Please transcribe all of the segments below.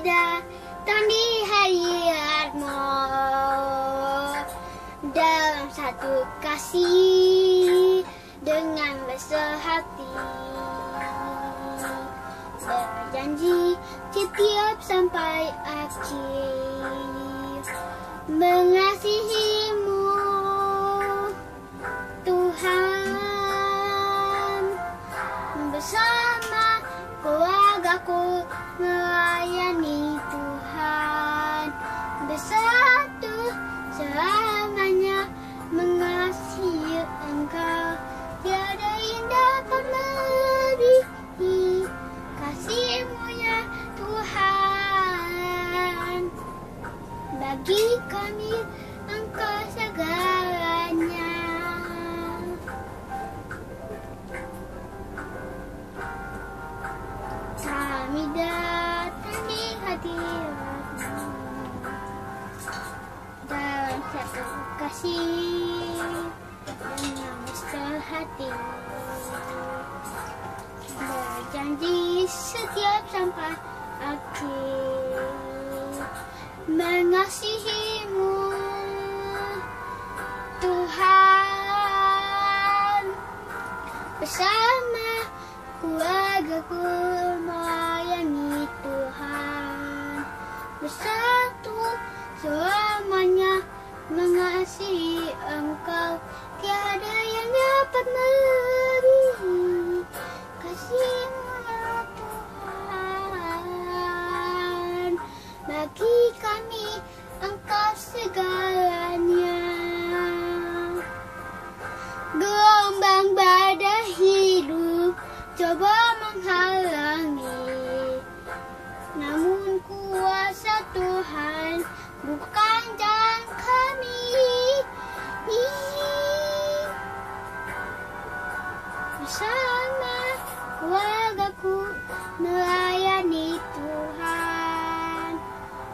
datang di hadiratmu dalam satu kasih dengan besar hati, berjanji setiap sampai akhir mengasihimu Tuhan. Bersama keluargaku melayani Tuhan, bersatu selamanya mengasihi Engkau. Tiada yang dapat melebihi kasih-Mu ya Tuhan. Bagi kami Engkau segalanya. Kami datang di hadirat-Mu dalam satu kasih dengan besar hati, berjanji setiap sampai akhir mengasihi-Mu Tuhan. Bersama keluargaku melayani Tuhan, bersatu selamanya mengasihi Engkau. Tiada yang dapat melebihi kasih-Mu ya Tuhan. Bagi kami Engkau segalanya. Gelombang badai hidup coba menghalangi, namun kuasa Tuhan bukan jalan kami. Bersama keluargaku melayani Tuhan,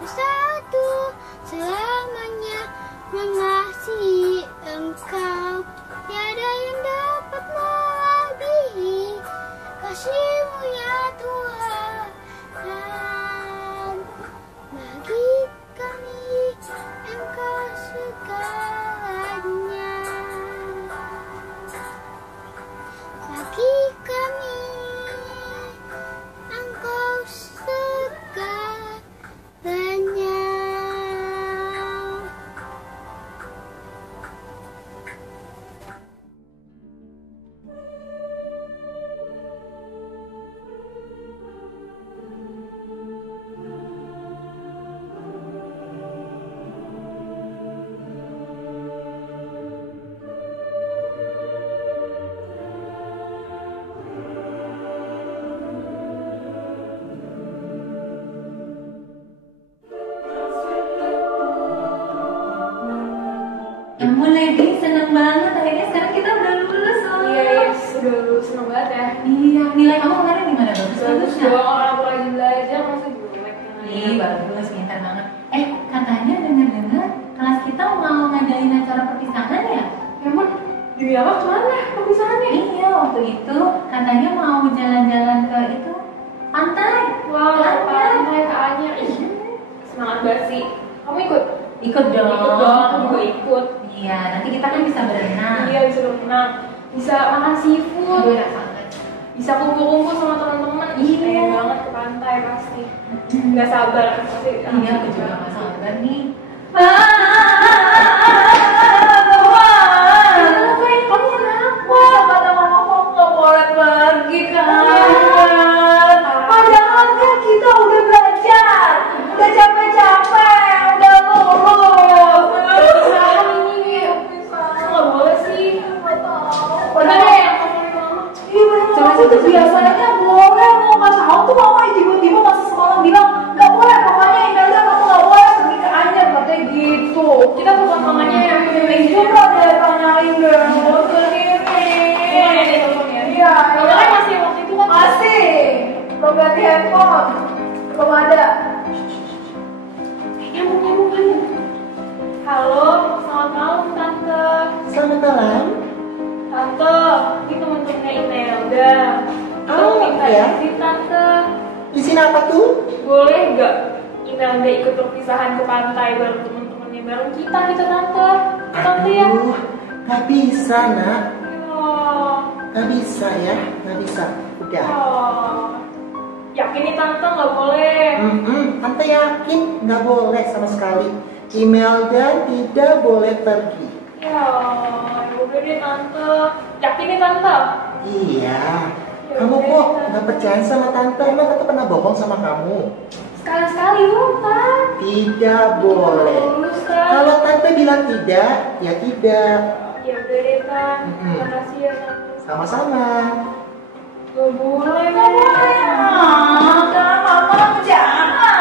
bersatu selamanya mengasihi Engkau. Tiada yang dapat melebihi kasih-Mu ya Tuhan. Bagi kami Engkau segalanya. Bagi kami Engkau segalanya. Ampun Lady, seneng banget. Akhirnya sekarang kita udah lulus loh. Iya, sudah lulus, seneng banget ya. Iya, nilai kamu kemarin gimana dong? Bagus dong, orang aku lagi belajar, masa jelek. Iya, baru lulus, pintar banget. Katanya dengar-dengar kelas kita mau ngadain acara perpisahan ya? Emang, demi apa kemana perpisahannya? Iya, waktu itu katanya mau jalan-jalan ke itu pantai. Wah, pantai kayaknya. Semangat banget sih. Kamu ikut? Ikut dong. Ikut dong, aku juga ikut. Iya, nanti kita kan bisa berenang. Iya, bisa berenang, bisa makan seafood. Gue enak banget. Bisa kumpul-kumpul sama teman-teman. Iya. Pengen banget ke pantai pasti. Nggak sabar pasti. Iya, aku juga gak sabar nih. Kamu kenapa? Kata mama kok gak boleh pergi kan? Padahal kan kita udah belajar, udah capek-capek, udah lulus. Perpisahan ini, nggak boleh sih. Padahal ya, iya bener. Coba itu biasanya boleh, mau nggak tahu tuh mama tiba-tiba masih sekolah bilang nggak boleh, pokoknya Imelda kamu nggak boleh pergi ke Anyer katanya gitu. Kita bukan mamanya yang pilih juga deh, tanyain deh. Iya, kan masih waktu itu kan masih belum ganti handphone, belum ada. Nyambung kan? Halo, selamat malam Tante. Selamat malam. Tante, ini teman-temannya Imelda. Oh, minta iya. izin Tante. Izin apa tuh? Boleh nggak Imelda ikut perpisahan ke pantai bareng temen-temennya bareng kita tante. Tante ya. Aduh, nggak bisa nak. Oh. Nggak bisa ya, nggak bisa. Udah. Oh. Yakin nih tante nggak boleh? Tante yakin nggak boleh sama sekali. Imelda tidak boleh pergi. Ya udah deh tante. Yakin nih tante? Iya. Kamu kok nggak percaya sama tante? Emang tante pernah bohong sama kamu? Sekali-sekali dong, Tan. Tidak boleh. Kalau tante bilang tidak, ya tidak. Ya udah deh, Tan. Terima kasih ya, Tante. Sama-sama. Gak boleh, Nggak boleh ya. Jangan mama, jangan.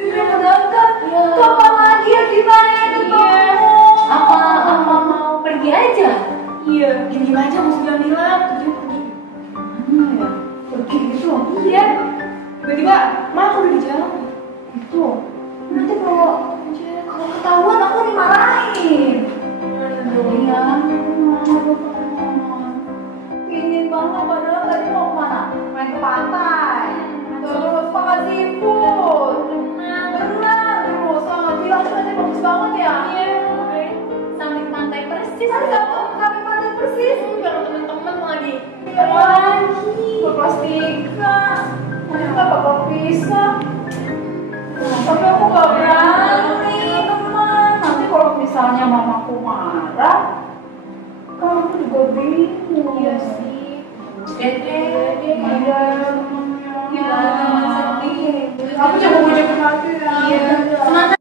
Iya, berangkat. Kapan lagi ya kita ketemu? Apa mau pergi aja? Iya, gini aja mau bilang pergi. Mana ya? Pergi gitu. Iya. Tiba-tiba, Ma aku udah di jalan. Itu. Nanti kalau ketahuan aku dimarahin. Iya. Pingin banget padahal tadi mau kemana? Main ke pantai. Terus makan seafood. Berenang terus. Bilang tadi bagus banget ya. Iya. Sampai pantai persis. Hari kamu kami pantai persis. Bareng temen-temen lagi. Iya lagi. Kelas 3. Ternyata bakal pisah. Tapi aku gak berani teman. Nanti kalau misalnya mamaku marah, kamu juga bingung. Iya sih. Dede. Iya. Jangan sedih. Aku coba bujukin hati ya. Iya. Semangat.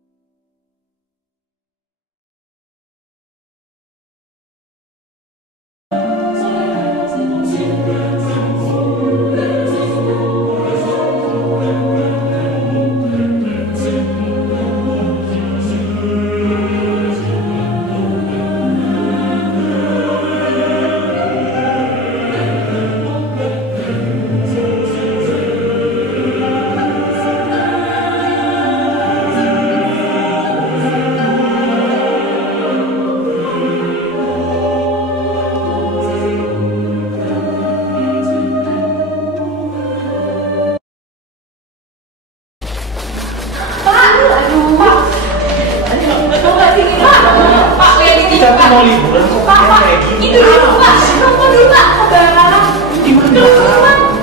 Kita tuh mau liburan kok kayak gini. Itu dulu Pak. Nongol dulu Pak. Saudara. Gimana?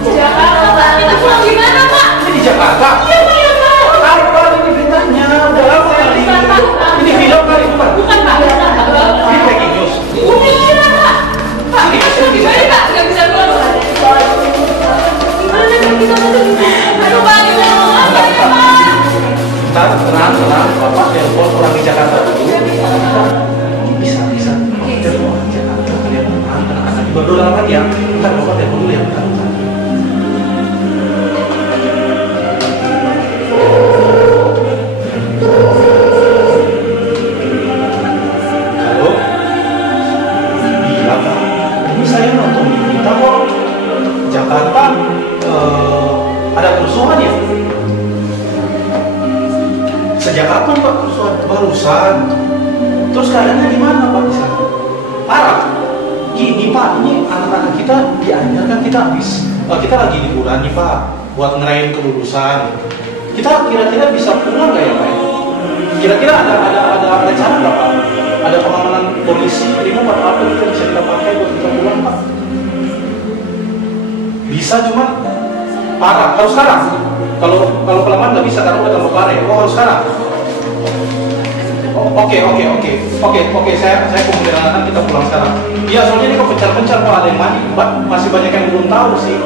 Jakarta. Kita pulang gimana Pak? Ini di Jakarta. Iya Pak ya Pak. Apa ini beritanya? Udah lama kali. Ini film kali bukan? Bukan Pak. Ini breaking news. Iya Pak. Pak, gimana Pak? Gak bisa pulang. Gimana Pak? Kita mau aduh Pak, gimana apa ya Pak? Tenang, Bapak telepon orang di Jakarta dulu. Bisa. Telepon orang Jakarta. Kalian tenang juga dulu lagi ya. Bentar, Bapak telepon dulu ya. Bentar. Halo? Iya Pak. Ini saya nonton di berita kok. Jakarta ada kerusuhan ya? Sejak kapan Pak kerusuhan? Barusan. Terus keadaannya gimana Pak di sana? Parah. Gini Pak, ini anak-anak kita diajarkan kita lagi liburan nih Pak, buat ngerayain kelulusan. Kita kira-kira bisa pulang nggak ya Pak? Kira-kira ada cara nggak Pak? Ada pengamanan polisi, primo atau apa kita bisa kita pakai buat kita pulang Pak? Bisa cuman parah. Kalau sekarang, kalau kelamaan nggak bisa karena udah tambah parah ya. Oh harus sekarang. Oke. Saya kumpulin anak-anak kita pulang sekarang. Iya soalnya ini kok pencar-pencar Pak, ada yang mati. Masih banyak yang belum tahu sih.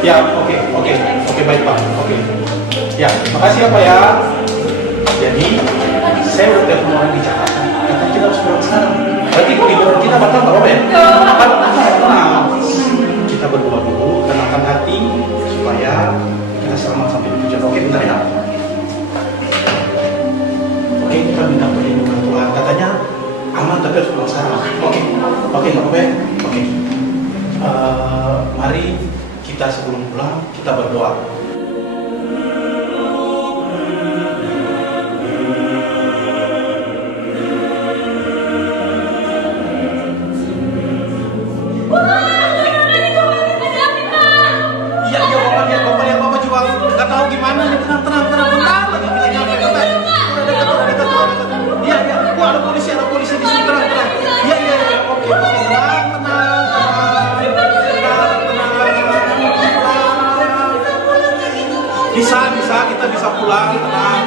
Ya oke baik Pak. Oke. Ya makasih ya Pak ya. Jadi saya udah telepon orang di Jakarta. Kata kita harus pulang sekarang. Berarti liburan kita batal nggak apa ya? Tenang. Kita berdoa dulu, tenangkan hati supaya kita selamat sampai tujuan. Oke bentar ya. Oke, kita minta perlindungan Tuhan. Katanya aman tapi harus pulang sekarang. Oke, nggak apa-apa ya? Oke. Mari kita sebelum pulang kita berdoa. gimana nih? Tenang, bentar lagi kita nyampe, bentar. Udah dekat. Iya. Wah, ada polisi di sini, tenang. Iya. Oke, tenang. Bisa, kita bisa pulang, tenang.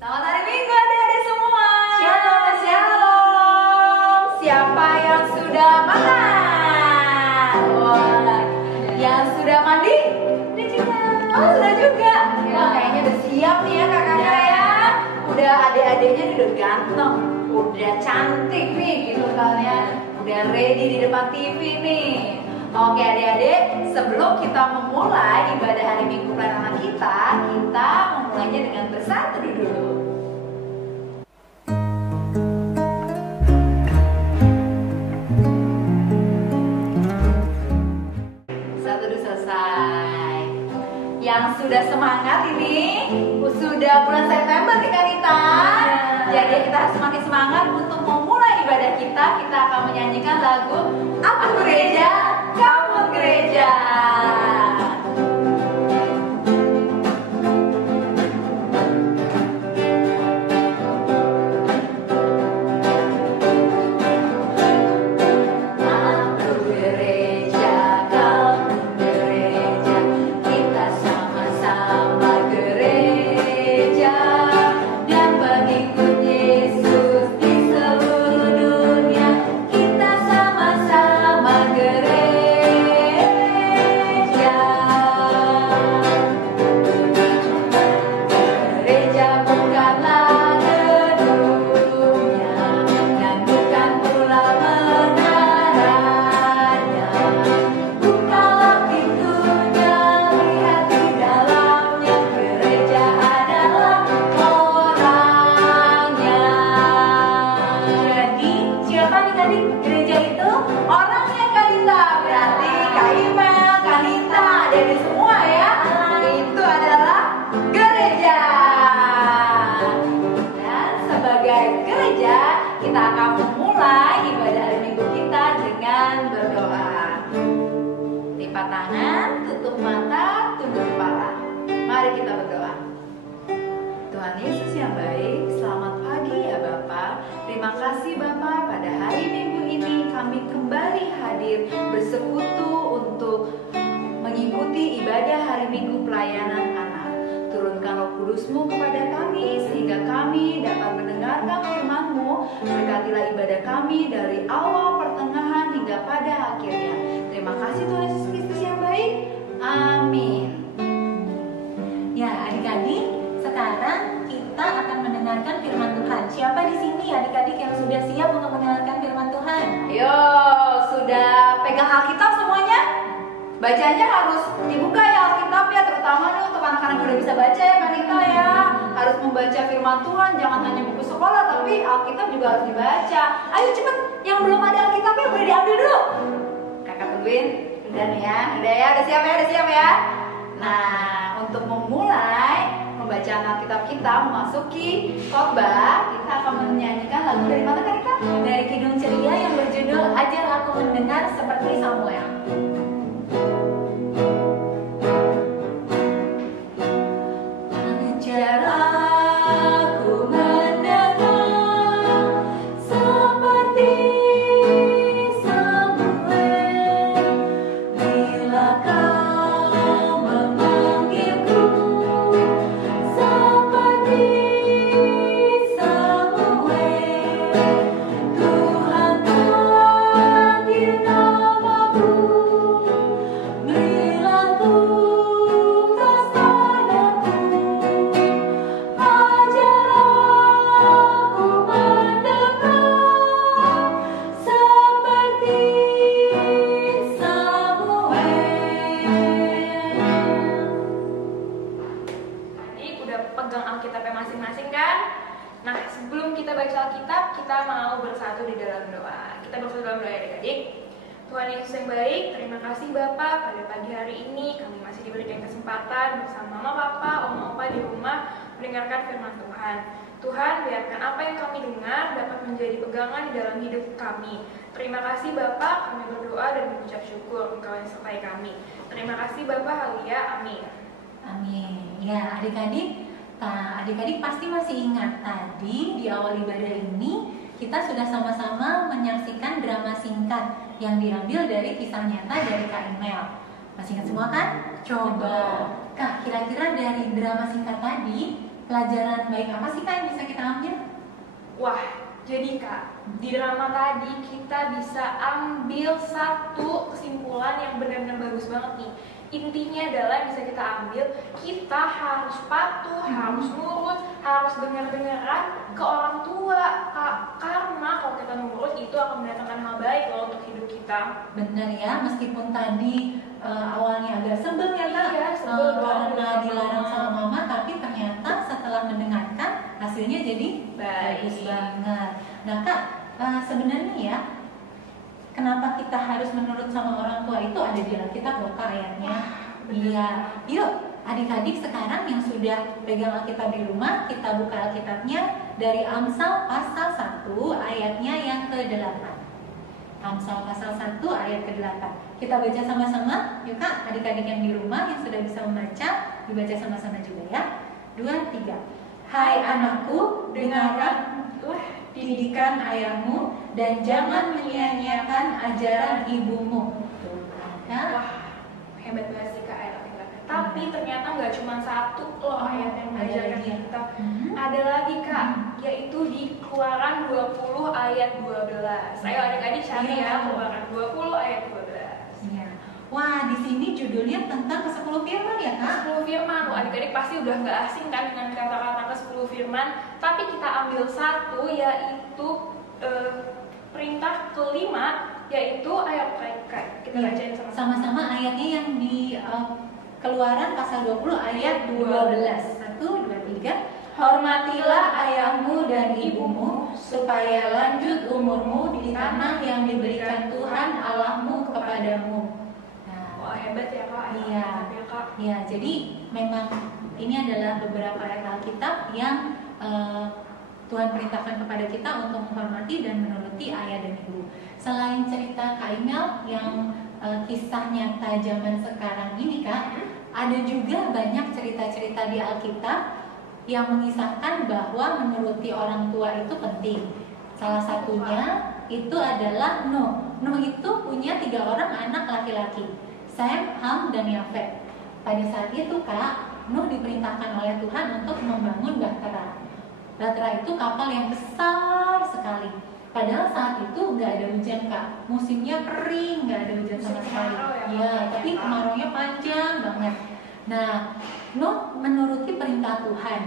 Selamat hari Minggu adik-adik semua. Shalom. Siapa yang sudah makan? Wah, yang sudah mandi? Udah juga. Oh, sudah juga. Wah, kayaknya udah siap nih ya kakak-kakak ya. Udah adik-adiknya nih udah ganteng, udah cantik nih gitu kalian. Udah ready di depan TV nih. Oke adik-adik, sebelum kita memulai ibadah hari Minggu pelayanan kita memulainya dengan bersatu dulu. Satu dulu selesai. Yang sudah semangat ini, sudah bulan September nih Kanita. Jadi kita harus semakin semangat untuk memulai ibadah kita. Kita akan menyanyikan lagu Aku Gereja, Kamu Gereja. Bersekutu untuk mengikuti ibadah hari Minggu pelayanan anak. Turunkan Roh Kudus-Mu kepada kami sehingga kami dapat mendengarkan firman-Mu. Berkatilah ibadah kami dari awal, pertengahan hingga pada akhirnya. Terima kasih Tuhan Yesus Kristus yang baik. Amin. Ya adik-adik, sekarang kita akan mendengarkan firman Tuhan. Siapa di sini adik-adik yang sudah siap untuk mendengarkan firman Tuhan? Yo, sudah pegang Alkitab semuanya? Bacanya harus dibuka ya Alkitab ya, terutama nih untuk anak-anak yang udah bisa baca ya Kanita ya. Harus membaca firman Tuhan, jangan hanya buku sekolah tapi Alkitab juga harus dibaca. Ayo cepet, yang belum ada Alkitabnya boleh diambil dulu. Kakak tungguin, udah nih ya, udah siap ya. Nah, untuk memulai pembacaan Alkitab kita memasuki khotbah, kita akan menyanyikan lagu dari mana Kanita? Dari Kidung Ceria yang berjudul Ajar Aku Mendengar Seperti Samuel. Ajar aku mendengar seperti Samuel, bila kau memanggilku seperti Samuel. Tuhan panggil namaku. Tuhan Yesus yang baik, terima kasih Bapak pada pagi hari ini kami masih diberikan kesempatan bersama Mama, Papa, Oma, Opa di rumah mendengarkan firman Tuhan. Tuhan, biarkan apa yang kami dengar dapat menjadi pegangan di dalam hidup kami. Terima kasih Bapak, kami berdoa dan mengucap syukur Engkau yang sertai kami. Terima kasih Bapak, Halia, amin. Amin. Ya, adik-adik pasti masih ingat tadi di awal ibadah ini kita sudah sama-sama menyaksikan drama singkat yang diambil dari kisah nyata dari Kak Imel. Masih ingat semua kan? Coba Kak, kira-kira dari drama singkat tadi pelajaran baik apa sih Kak yang bisa kita ambil? Wah, jadi Kak, di drama tadi kita bisa ambil satu kesimpulan yang benar-benar bagus banget nih. Intinya adalah bisa kita ambil, kita harus patuh, harus nurut, harus dengar-dengaran ke orang tua. Karena kalau kita nurut itu akan mendatangkan hal baik loh untuk hidup kita. Benar ya, meskipun tadi awalnya agak sebel ya Kak, Iya, sebel karena banget. dilarang sama mama, tapi ternyata setelah mendengarkan hasilnya jadi bagus banget. Nah Kak, sebenarnya ya, kenapa kita harus menurut sama orang tua itu ada di Alkitab loh Kak ayatnya. Iya, yuk adik-adik sekarang yang sudah pegang Alkitab di rumah, kita buka Alkitabnya dari Amsal pasal 1 ayatnya yang ke-8. Amsal pasal 1 ayat ke-8. Kita baca sama-sama, yuk Kak, adik-adik yang di rumah yang sudah bisa membaca, dibaca sama-sama juga ya. 2, 3. Hai anakku, dengarkan didikan ayahmu dan jangan menyia-nyiakan ajaran ibumu. Tuh, Kak. Wah, hebat banget sih Kak ayat kita. Tapi ternyata nggak cuma satu loh ayat yang ada mengajarkan lagi ya? kita. Ada lagi Kak, yaitu di Keluaran 20 ayat 12. Ayo adik-adik cari Iya. ya, Keluaran 20 ayat 12. Iya. Wah, di sini judulnya tentang ke-10 firman ya Kak? 10 firman, loh, adik-adik pasti udah nggak asing kan dengan kata-kata ke-10 firman. Tapi kita ambil satu, yaitu perintah kelima, yaitu ayat kayak kita Iya. bacain sama-sama. Sama-sama ayatnya yang di Keluaran pasal 20 ayat 12. 1, 2, 3. Hormatilah ayahmu dan ibumu supaya lanjut umurmu di tanah yang diberikan Tuhan Allahmu kepadamu. Nah, Wah hebat ya Kak. Iya. Ya, Kak. ya, jadi memang ini adalah beberapa ayat Alkitab yang Tuhan perintahkan kepada kita untuk menghormati dan menuruti ayah dan ibu. Selain cerita Kak Imel yang kisah nyata zaman sekarang ini Kak, ada juga banyak cerita-cerita di Alkitab yang mengisahkan bahwa menuruti orang tua itu penting. Salah satunya itu adalah Nuh. Nuh itu punya 3 orang anak laki-laki, Sem, Ham, dan Yafet. Pada saat itu Kak, Nuh diperintahkan oleh Tuhan untuk membangun bahtera. Bahtera itu kapal yang besar sekali. Padahal saat itu nggak ada hujan Kak, musimnya kering, nggak ada hujan sama Musim sekali. kemarau ya, Iya, Kak? tapi kemaraunya panjang banget. Nah, Nuh menuruti perintah Tuhan.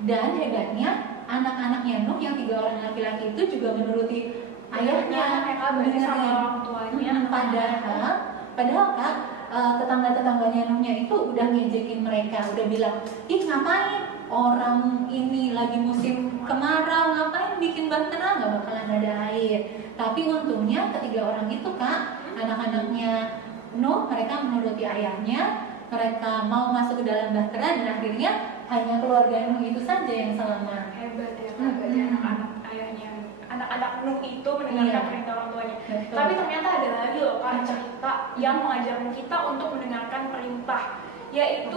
Dan hebatnya anak-anaknya Nuh yang 3 orang laki-laki itu juga menuruti ayahnya. Mereka berarti sama Bener. orang tuanya. Padahal Kak, tetangga-tetangganya Nuhnya itu udah ngejekin mereka, udah bilang, ih ngapain orang ini lagi musim kemarau, ngapain bikin bahtera, nggak bakalan ada air. Tapi untungnya ketiga orang itu Kak, anak-anaknya Nuh, mereka menuruti ayahnya, mereka mau masuk ke dalam bahtera dan akhirnya hanya keluarga Nuh itu saja yang selamat. Hebat ya Kak, berarti anak-anak ayahnya, anak-anak Nuh itu mendengarkan Iya. perintah orang tuanya. Betul. Tapi ternyata ada lagi loh Kak cerita yang mengajarkan kita untuk mendengarkan perintah, yaitu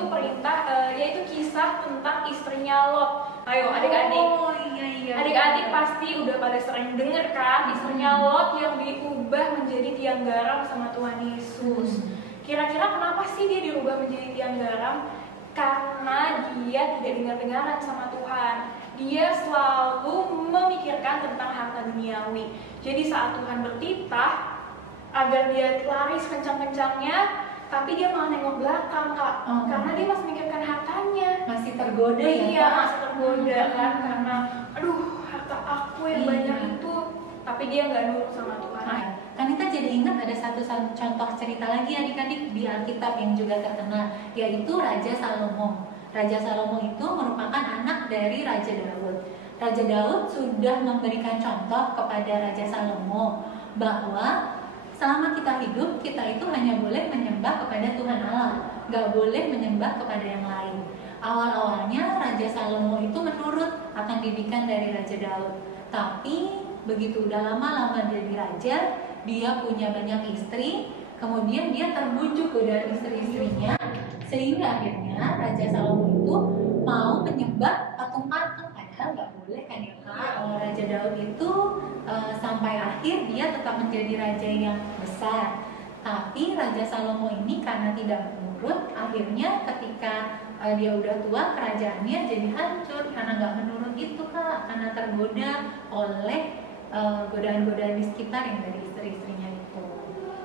yaitu kisah tentang istrinya Lot. Ayo adik-adik. Oh iya. Adik-adik pasti udah pada sering denger kan istrinya Lot yang diubah menjadi tiang garam sama Tuhan Yesus. Kira-kira kenapa sih dia diubah menjadi tiang garam? Karena dia tidak dengar-dengaran sama Tuhan. Dia selalu memikirkan tentang harta duniawi. Jadi saat Tuhan bertitah agar dia lari sekencang-kencangnya, tapi dia malah nengok belakang Kak. Oh. Karena dia masih memikirkan hartanya. Masih tergoda ya Iya, Kak? masih tergoda kan karena aduh harta aku yang Iya. banyak itu, tapi dia nggak nurut sama Tuhan. Kan kita jadi ingat ada satu contoh cerita lagi adik-adik di Alkitab yang juga terkenal, yaitu Raja Salomo. Raja Salomo itu merupakan anak dari Raja Daud. Raja Daud sudah memberikan contoh kepada Raja Salomo bahwa selama kita hidup, kita itu hanya boleh menyembah kepada Tuhan Allah, nggak boleh menyembah kepada yang lain. Awal-awalnya Raja Salomo itu menurut akan didikan dari Raja Daud. Tapi begitu udah lama-lama jadi raja, dia punya banyak istri, kemudian dia terbujuk godaan istri-istrinya, sehingga akhirnya Raja Salomo itu mau menyembah patung-patung. Padahal nggak boleh kan ya Kak. Raja Daud itu sampai akhir dia tetap menjadi raja yang besar. Tapi Raja Salomo ini karena tidak menurut, akhirnya ketika dia udah tua, kerajaannya jadi hancur karena nggak menurut itu Kak, karena tergoda oleh godaan-godaan di sekitar yang dari istri-istrinya itu.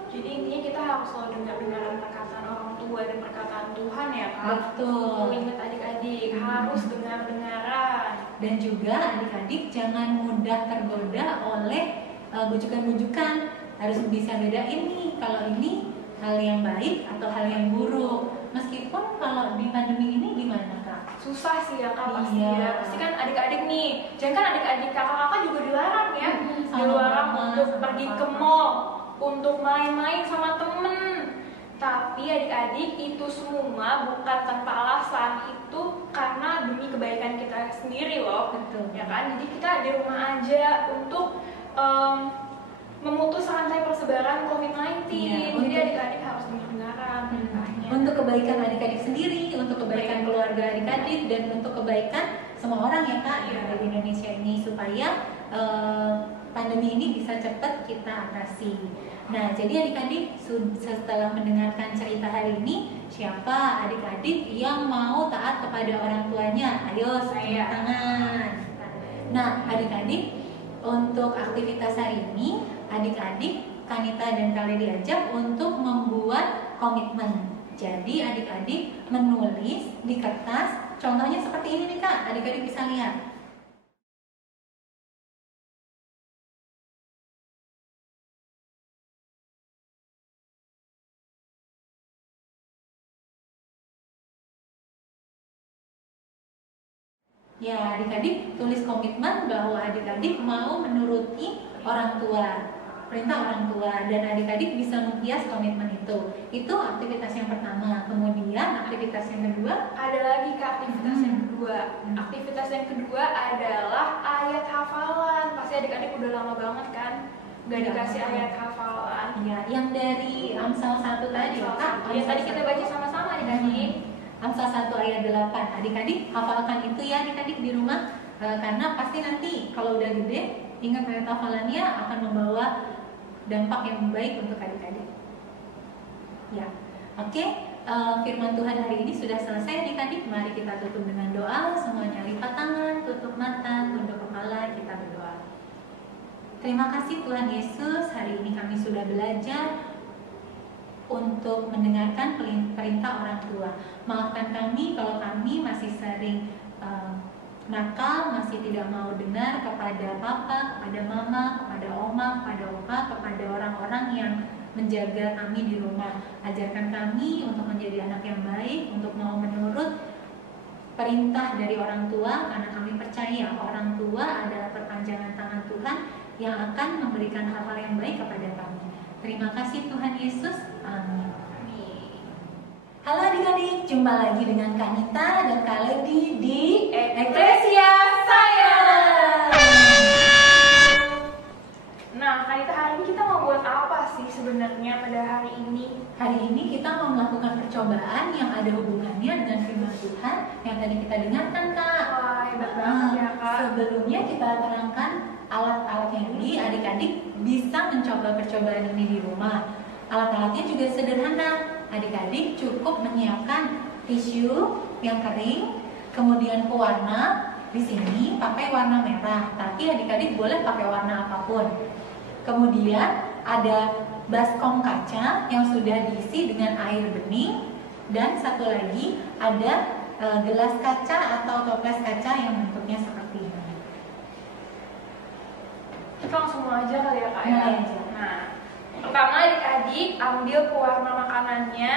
Jadi intinya kita harus selalu dengar-dengaran perkataan orang tua dan perkataan Tuhan ya Kak. Betul. Ingat adik-adik harus dengar-dengaran. Dan juga adik-adik jangan mudah tergoda oleh bujukan-bujukan. Harus bisa bedain nih, kalau ini hal yang baik atau hal yang buruk. Meskipun kalau di pandemi ini gimana Kak? Susah sih ya Kak pasti Iya. ya. Pasti kan adik-adik nih, jangan kan adik-adik kakak-kakak juga dilarang ya. Sama Dilarang mama, untuk sama pergi ke papa. mall, untuk main-main sama temen. Tapi adik-adik itu semua bukan tanpa alasan, itu karena demi kebaikan kita sendiri loh. Betul. Ya kan? Jadi kita di rumah aja untuk memutus rantai persebaran COVID-19. Iya, Jadi untuk- adik-adik harus dengar-dengaran beritanya. Untuk kebaikan adik-adik sendiri, untuk kebaikan keluarga adik-adik, dan untuk kebaikan semua orang ya Kak yang ada di Indonesia ini, supaya pandemi ini bisa cepat kita atasi. Nah, jadi adik-adik setelah mendengarkan cerita hari ini, siapa adik-adik yang mau taat kepada orang tuanya? Ayo Saya. tangan. Nah, adik-adik, untuk aktivitas hari ini, adik-adik, Kanita dan Kale diajak untuk membuat komitmen. Jadi adik-adik menulis di kertas, contohnya seperti ini nih Kak, adik-adik bisa lihat. Ya, adik-adik tulis komitmen bahwa adik-adik mau menuruti orang tua, perintah orang tua, dan adik-adik bisa menghias komitmen itu. Itu aktivitas yang pertama. Kemudian aktivitas yang kedua, Ada lagi ke aktivitas yang kedua. Aktivitas yang kedua adalah ayat hafalan. Pasti adik-adik udah lama banget kan nggak dikasih ayat hafalan. ya, yang dari Amsal 1 tadi, Salah Kak. satu. Ya tadi kita baca sama-sama adik-adik. Amsal 1 ayat 8. Adik-adik hafalkan itu ya adik-adik di rumah, karena pasti nanti kalau udah gede, ingat ayat hafalannya akan membawa dampak yang baik untuk adik-adik. Ya, oke. Firman Tuhan hari ini sudah selesai adik-adik. Mari kita tutup dengan doa. Semuanya lipat tangan, tutup mata, tunduk kepala, kita berdoa. Terima kasih Tuhan Yesus, hari ini kami sudah belajar untuk mendengarkan perintah orang tua. Maafkan kami kalau kami masih sering nakal, masih tidak mau dengar kepada papa, kepada mama, kepada oma, kepada opa, kepada orang-orang yang menjaga kami di rumah. Ajarkan kami untuk menjadi anak yang baik, untuk mau menurut perintah dari orang tua, karena kami percaya orang tua adalah perpanjangan tangan Tuhan yang akan memberikan hal-hal yang baik kepada kami. Terima kasih Tuhan Yesus. Amin. Halo adik-adik, jumpa lagi dengan Kak Nita dan Kak Lady di Eklesia Sayang. Nah, Kanita, hari ini kita mau buat apa sih sebenarnya pada hari ini? Hari ini kita mau melakukan percobaan yang ada hubungannya dengan firman Tuhan yang tadi kita dengarkan Kak. Wah, hebat banget ya Kak. Sebelumnya kita terangkan alat-alatnya ini, adik-adik bisa mencoba percobaan ini di rumah. Alat-alatnya juga sederhana. Adik-adik cukup menyiapkan tisu yang kering, kemudian pewarna. Di sini pakai warna merah, tapi adik-adik boleh pakai warna apapun. Kemudian ada baskom kaca yang sudah diisi dengan air bening, dan satu lagi ada gelas kaca atau toples kaca yang bentuknya seperti ini. Kita langsung mulai aja kali ya Kak ya. Mulai aja. Nah, pertama adik-adik ambil pewarna makanannya.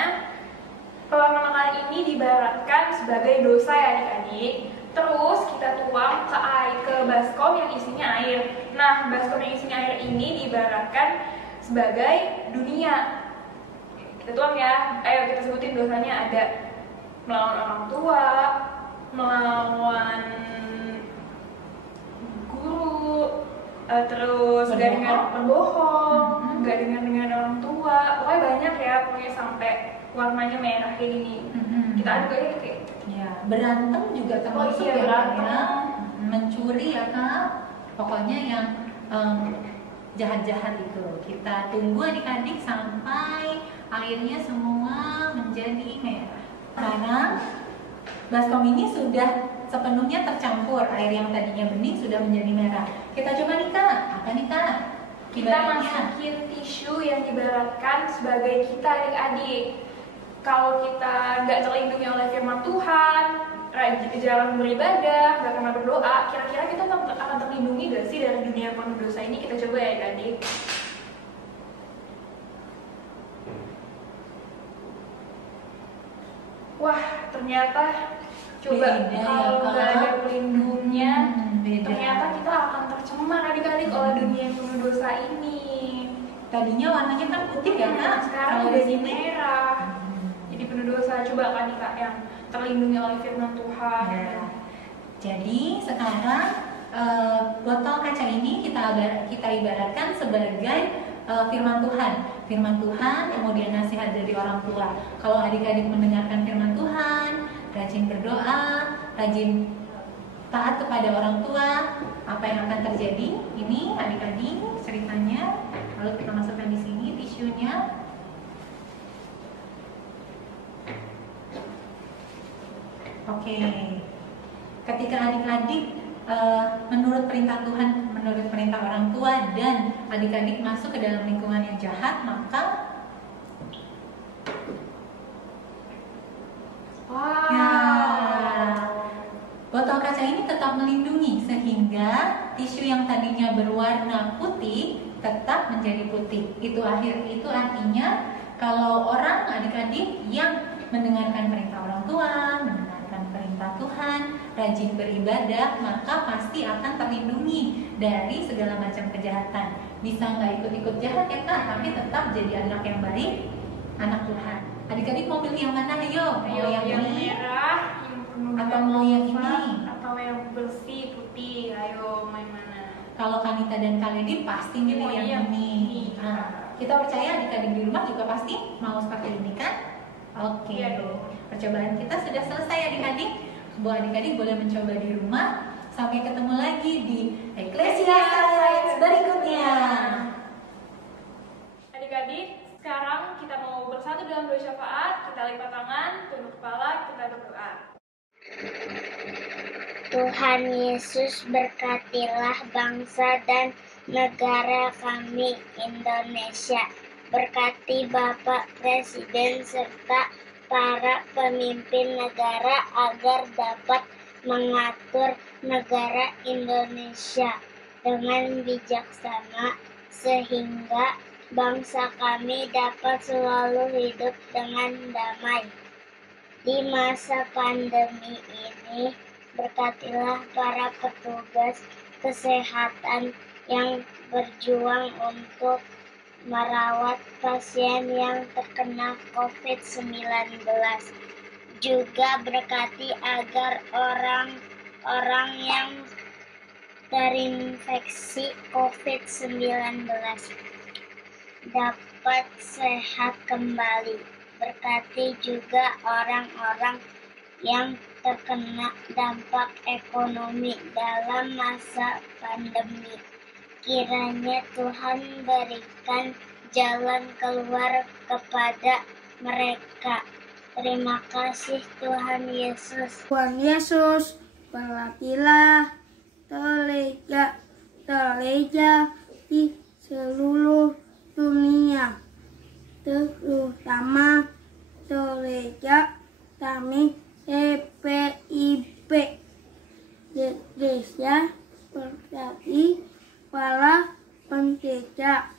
Pewarna makanan ini diibaratkan sebagai dosa ya adik-adik. Terus kita tuang ke baskom yang isinya air. Nah, baskom yang isinya air ini diibaratkan sebagai dunia. Kita tuang ya, ayo kita sebutin dosanya. Ada melawan orang tua, melawan guru, terus gak dengan berbohong, gak dengan orang tua. Pokoknya banyak ya, pokoknya sampai warnanya merah kayak gini. Kita aduk aja kayak Ya, berantem juga termasuk iya, ya, berantem. ya. Mencuri ya Kak. Pokoknya yang jahat-jahat itu. Kita tunggu adik-adik sampai airnya semua menjadi merah. Karena baskom ini sudah sepenuhnya tercampur, air yang tadinya bening sudah menjadi merah. Kita coba nih Kak, apa nih Kak? kita Ibaratnya. masukin tisu yang diibaratkan sebagai kita adik-adik. Kalau kita nggak terlindungi oleh firman Tuhan, rajin jalan beribadah, nggak pernah berdoa, kira-kira kita akan terlindungi nggak sih dari dunia penuh dosa ini? Kita coba ya adik-adik. Wah, ternyata coba Beda ya, kalau nggak Kak. ada pelindungnya, Beda. ternyata kita akan tercemar adik-adik oleh dunia yang penuh dosa ini. Tadinya warnanya kan putih ya Kak. Sekarang Kalau udah di jadi sini merah. Jadi penuh dosa. Coba kan nih Kak yang terlindungi oleh firman Tuhan. Ya. Jadi sekarang botol kaca ini kita ibaratkan sebagai firman Tuhan. Firman Tuhan, kemudian nasihat dari orang tua. Kalau adik-adik mendengarkan firman Tuhan, rajin berdoa, rajin taat kepada orang tua, apa yang akan terjadi? Ini adik-adik ceritanya. Lalu kita masukkan di sini tisunya. Oke. Ketika adik-adik menurut perintah Tuhan, menurut perintah orang tua, dan adik-adik masuk ke dalam lingkungan yang jahat, maka botol kaca ini tetap melindungi sehingga tisu yang tadinya berwarna putih tetap menjadi putih. Itu artinya kalau orang adik-adik yang mendengarkan perintah orang tua, mendengarkan perintah Tuhan, rajin beribadah, maka pasti akan terlindungi dari segala macam kejahatan. Bisa nggak ikut-ikut jahat ya Kak, tapi tetap jadi anak yang baik, anak Tuhan. Adik-adik mau pilih yang mana? Ayo, mau yang ini merah, yang penuh atau dengan mau yang dosa, ini? atau yang bersih putih? Ayo main mana? Kalau Kanita dan Kaledi pasti milih Oh, yang iya. ini. Nah, kita percaya adik-adik di rumah juga pasti mau seperti ini kan? Oke. Iya dong. Percobaan kita sudah selesai adik-adik. Bu adik-adik boleh mencoba di rumah. Sampai ketemu lagi di Ecclesia Science berikutnya. Adik-adik, sekarang kita mau bersatu dalam doa syafaat. Kita lipat tangan, tunduk kepala, kita berdoa. Tuhan Yesus, berkatilah bangsa dan negara kami Indonesia. Berkati Bapak Presiden serta para pemimpin negara agar dapat mengatur negara Indonesia dengan bijaksana sehingga bangsa kami dapat selalu hidup dengan damai. Di masa pandemi ini, berkatilah para petugas kesehatan yang berjuang untuk merawat pasien yang terkena COVID-19. Juga berkati agar orang-orang yang terinfeksi COVID-19 dapat sehat kembali. Berkati juga orang-orang yang terkena dampak ekonomi dalam masa pandemi. Kiranya Tuhan berikan jalan keluar kepada mereka. Terima kasih Tuhan Yesus. Tuhan Yesus, berkatilah gereja di seluruh dunia, terutama gereja kami EPIB. Gereja berkati para pendeta,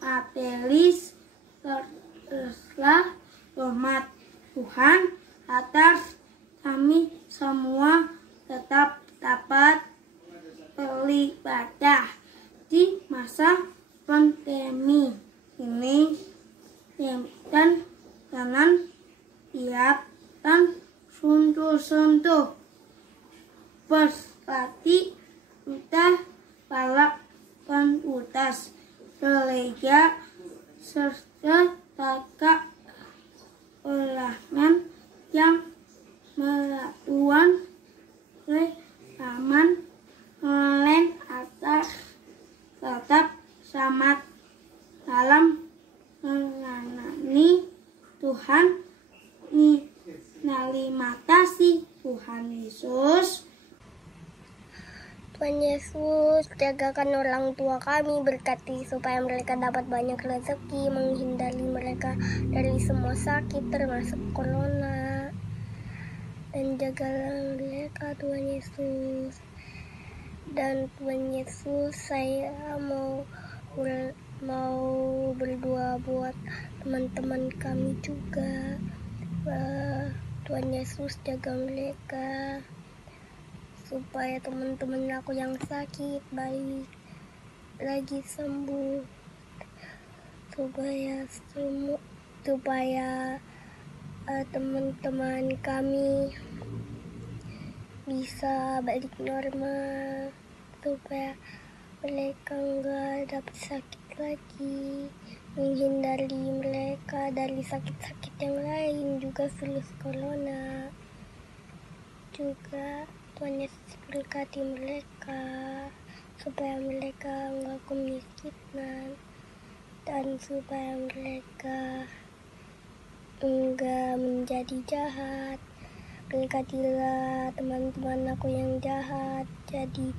matelis, teruslah hormat Tuhan atas kami semua tetap dapat beribadah di masa pandemi. kanan kelihatan sentuh-sentuh. Berlatih entah balap pengutas, delega, serta kakak ulangan yang melakukan rekaman online atas tetap sama dalam mengenani Tuhan. Terima kasih Tuhan Yesus. Tuhan Yesus, jagakan orang tua kami, berkati supaya mereka dapat banyak rezeki, menghindari mereka dari semua sakit termasuk corona. Dan jagalah mereka Tuhan Yesus. Dan Tuhan Yesus, saya mau berdoa buat teman-teman kami juga. Tuhan Yesus, jaga mereka supaya teman-teman aku yang sakit baik lagi sembuh, supaya teman-teman kami bisa balik normal, supaya mereka nggak dapat sakit lagi, menghindari mereka dari sakit-sakit yang lain, juga virus corona. Juga Tuhan Yesus berkati mereka supaya mereka nggak kemiskinan dan supaya mereka enggak menjadi jahat. Berkatilah teman-teman aku yang jahat jadi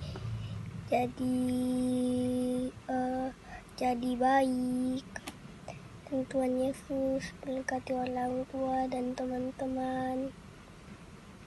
baik. Dan Tuhan Yesus berkati orang tua dan teman-teman.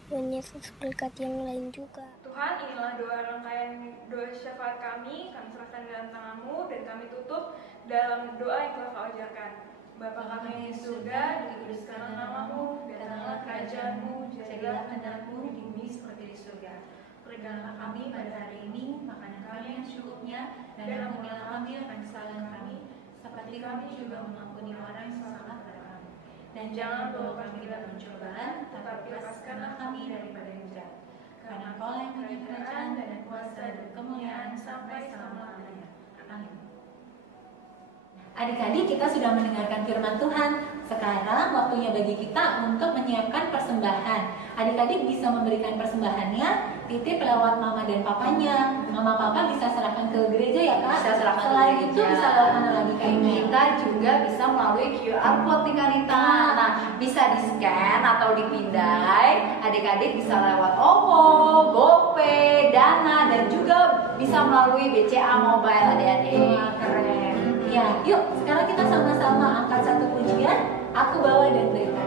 Tuhan Yesus berkati yang lain juga. Tuhan, inilah doa rangkaian doa syafaat kami serahkan dalam tangan-Mu dan kami tutup dalam doa yang telah Kau ajarkan. Bapa kami di surga, dikuduskanlah nama-Mu, datanglah kerajaan-Mu, jadilah kehendak-Mu di bumi seperti di surga. Berikanlah kami pada hari ini makanan kami yang secukupnya, dan ampunilah kami akan kesalahan kami, seperti kami juga mengampuni orang yang salah pada kami. Dan jangan bawa kami dalam pencobaan, tetapi lepaskanlah kami daripada yang jahat. Karena Kau yang punya kerajaan dan kuasa dan kemuliaan sampai selama-lamanya. Amin. Adik-adik, kita sudah mendengarkan firman Tuhan. Sekarang waktunya bagi kita untuk menyiapkan persembahan. Adik-adik bisa memberikan persembahannya, titip lewat mama dan papanya. Mama papa bisa serahkan ke gereja ya Kak? Bisa serahkan Selain ke itu gereja. bisa lewat mana lagi Kak Ina? Kita juga bisa melalui QR code nih Kanita. Nah, bisa di scan atau dipindai. Adik-adik bisa lewat OVO, GoPay, Dana, dan juga bisa melalui BCA Mobile adik-adik. Wah, keren. Ya, yuk sekarang kita sama-sama angkat satu pujian. Aku bawa dan berikan.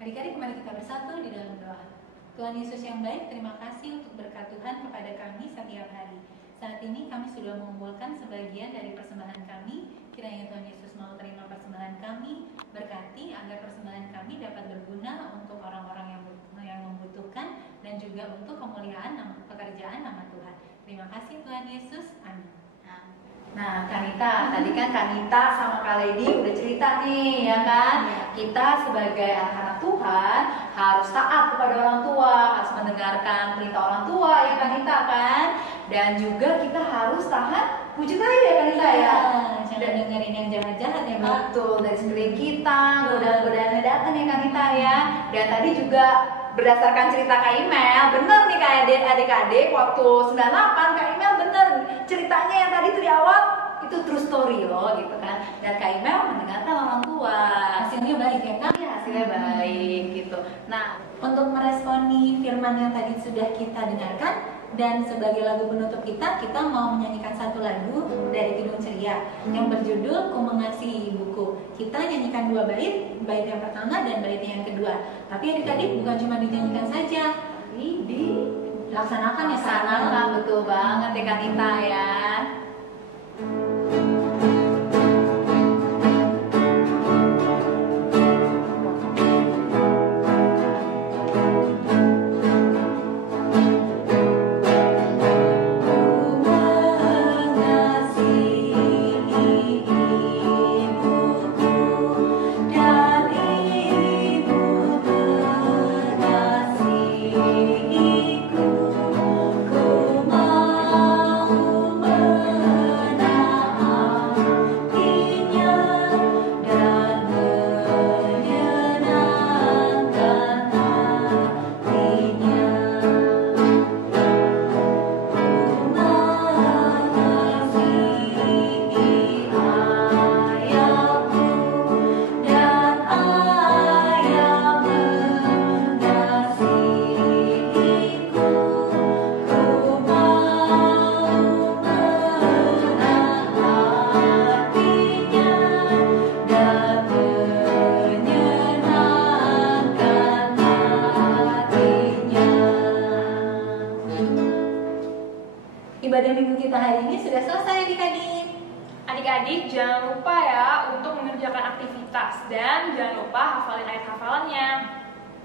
Adik-adik, mari kita bersatu di dalam doa. Tuhan Yesus yang baik, terima kasih untuk berkat Tuhan kepada kami setiap hari. Saat ini kami sudah mengumpulkan sebagian dari persembahan kami. Kiranya Tuhan Yesus mau terima persembahan kami, berkati agar persembahan kami dapat berguna untuk orang-orang yang membutuhkan dan juga untuk kemuliaan pekerjaan nama Tuhan. Terima kasih Tuhan Yesus. Amin. Nah, Kanita, tadi kan Kanita sama Kak Lady udah cerita nih, ya kan? Kita sebagai anak-anak Tuhan harus taat kepada orang tua, harus mendengarkan perintah orang tua, ya Kanita kan? Dan juga kita harus tahan puji kayu ya Kanita ya. Jangan dengerin yang jahat-jahat ya Kak. Betul, dari sekeliling kita, godaan-godaannya datang ya Kak Nita ya. Dan tadi juga berdasarkan cerita Kak Imel, bener nih Kak adik-adik waktu 98 Kak Imel bener ceritanya yang tadi tuh di awal itu true story loh gitu kan. Dan Kak Imel mendengarkan orang tua. Hasilnya baik ya Kak? Iya, hasilnya baik gitu. Nah, Untuk meresponi firman yang tadi sudah kita dengarkan dan sebagai lagu penutup kita mau menyanyikan satu lagu dari Kidung Ceria yang berjudul Ku Mengasihi Ibuku. Kita nyanyikan 2 bait yang pertama dan bait yang kedua. Tapi adik-adik bukan cuma dinyanyikan saja, dilaksanakan ya sana betul banget ya Kak Nita ya. Ibadah minggu kita hari ini sudah selesai adik-adik. Adik-adik jangan lupa ya untuk mengerjakan aktivitas dan jangan lupa hafalin ayat hafalannya.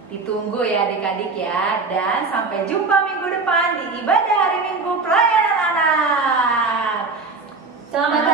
Ditunggu ya adik-adik ya. Dan sampai jumpa minggu depan di ibadah hari Minggu pelayanan anak. Selamat